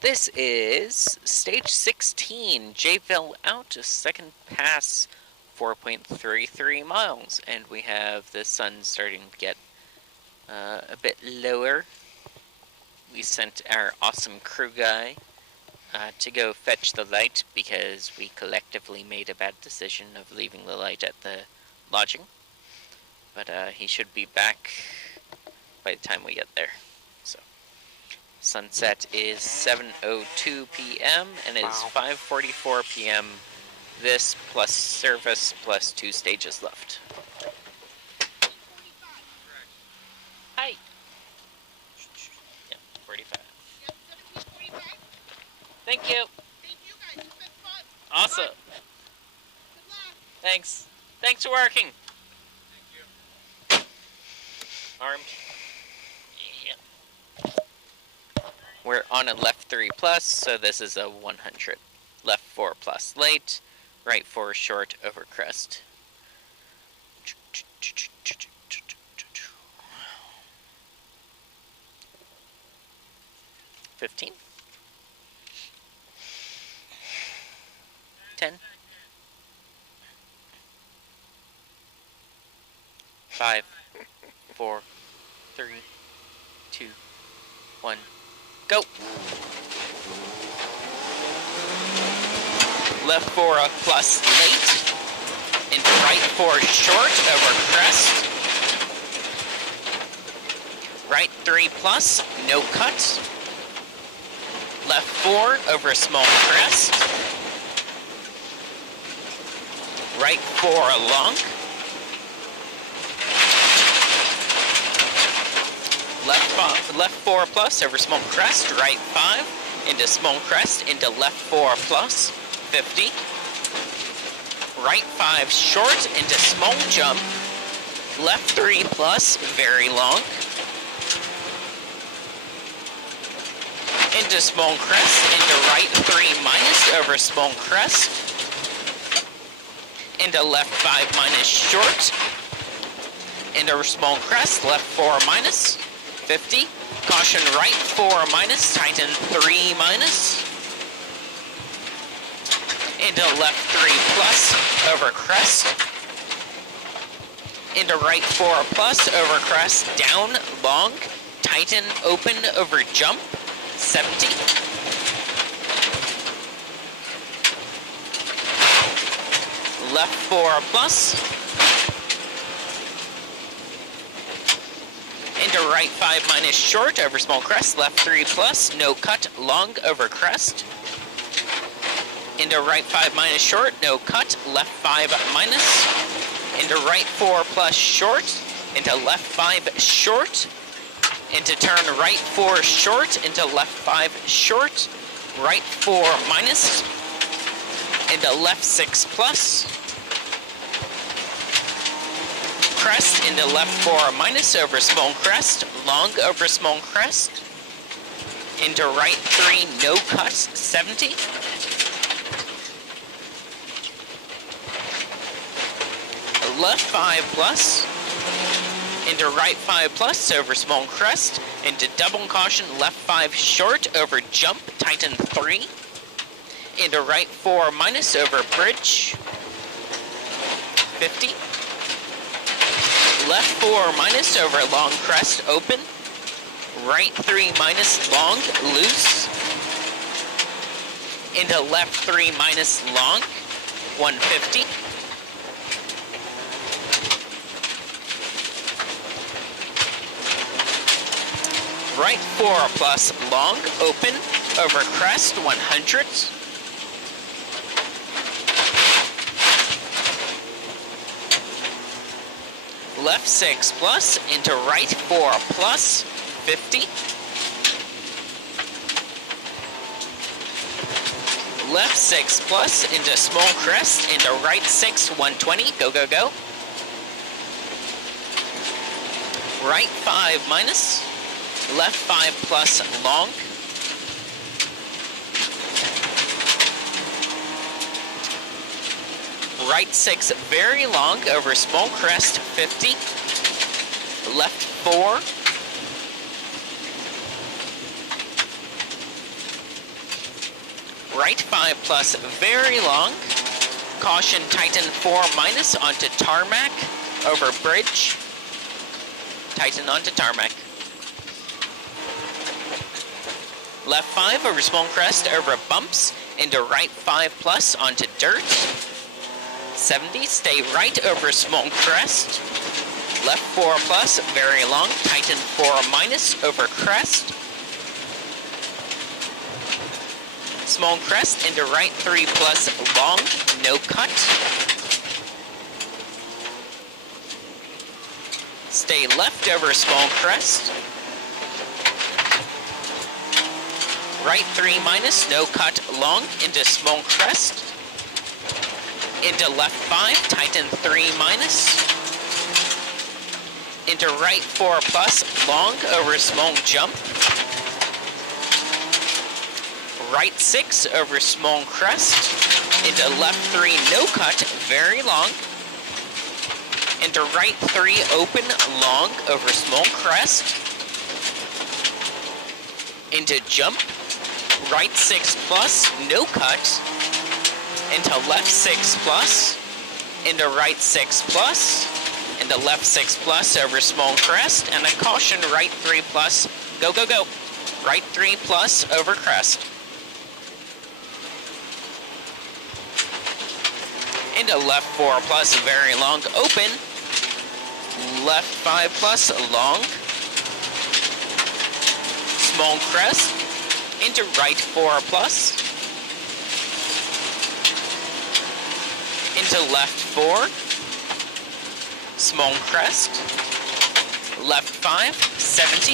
This is stage 16, Jayville Out, second pass, 4.33 miles, and we have the sun starting to get a bit lower. We sent our awesome crew guy to go fetch the light because we collectively made a bad decision of leaving the light at the lodging. But he should be back by the time we get there. So sunset is 7:02 p.m. and it is 5:44 p.m. This plus service plus 2 stages left. Hi. Yeah, 45. Thank you. Thank you guys. It's been fun. Awesome. Good luck. Thanks. Thanks for working. Thank you. Armed. Yeah. We're on a left 3 plus, so this is a 100. Left 4 plus late, right 4 short over crest. 15. 10. 5, 4, 3, 2, 1, go! Left 4 plus late, into right 4 short over crest. Right 3 plus, no cut. Left 4 over small crest. Right 4 long. Left 4 plus over small crest, right 5 into small crest into left 4 plus, 50. Right 5 short into small jump, left 3 plus, very long. Into small crest, into right 3 minus over small crest. Into left 5 minus short. Into small crest, left 4 minus. 50. Caution right 4 minus, tighten 3 minus. Into left 3 plus, over crest. Into right 4 plus, over crest, down, long, tighten, open, over jump, 70. Left 4 plus. Into right 5 minus short over small crest, left 3 plus, no cut, long over crest. Into right 5 minus short, no cut, left 5 minus. Into right 4 plus short, into left 5 short. Into turn right 4 short, into left 5 short. Right 4 minus. Into left 6 plus. Crest into left 4 minus over small crest, long over small crest. Into right 3, no cut, 70. Left 5 plus. Into right 5 plus over small crest. Into double caution, left 5 short over jump, tighten 3. Into right 4 minus over bridge, 50. Left 4 minus over long crest, open. Right 3 minus long, loose. Into left 3 minus long, 150. Right 4 plus long, open, over crest, 100. Left 6 plus, into right 4 plus, 50. Left 6 plus, into small crest, into right 6, 120, go, go, go. Right 5 minus, left 5 plus long. Right 6 very long over small crest, 50. Left 4. Right 5 plus, very long. Caution, tighten 4 minus onto tarmac, over bridge. Tighten onto tarmac. Left 5 over small crest over bumps, into right 5 plus onto dirt. 70, stay right over small crest. Left 4 plus, very long, tighten 4 minus over crest. Small crest into right 3 plus long, no cut. Stay left over small crest. Right 3 minus, no cut long into small crest. Into left 5, tighten 3 minus. Into right 4 plus, long over small jump. Right 6 over small crest. Into left 3, no cut, very long. Into right 3, open, long over small crest. Into jump. Right 6 plus, no cut. Into left 6 plus. Into right 6 plus. Into left 6 plus over small crest. And a caution, right 3 plus. Go, go, go. Right 3 plus over crest. Into left 4 plus, very long, open. Left 5 plus, long. Small crest. Into right 4 plus. Into left 4. Small crest. Left 5, 70.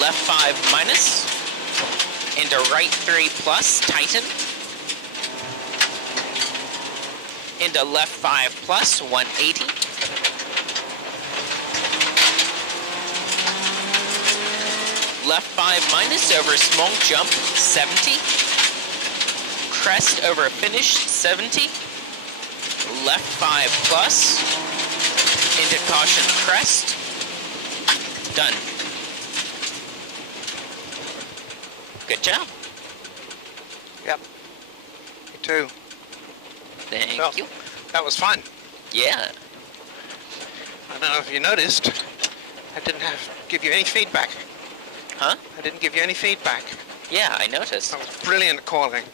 Left 5 minus. Into right 3 plus, tighten. Into left 5 plus, 180. Left 5 minus over small jump, 70. Crest over finish, 70. Left 5 plus. Into caution crest. Done. Good job. Yep. Me too. Thank Well, you. that was fun. Yeah. I don't know if you noticed, I didn't give you any feedback. Huh? I didn't give you any feedback. Yeah, I noticed. That was brilliant calling.